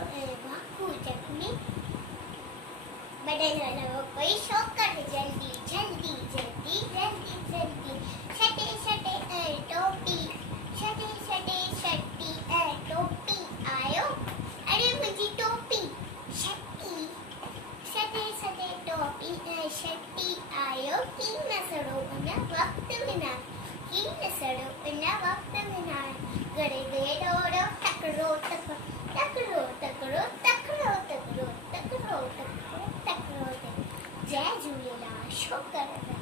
भाकू चटनी बड़े वाला कोई शौक कर जल्दी जल्दी जल्दी जल्दी जल्दी छटे छटे टोपी छटे छटे छटी टोपी आयो अरे मुझी टोपी छटी छटे छटे टोपी छटी आयो की न सड़ो न वक्त बिना की न सड़ो न वक्त बिना गड़े बेड़ो takraw takraw takraw takraw takraw takraw takraw takraw takraw जय झूलेलाल शुक्र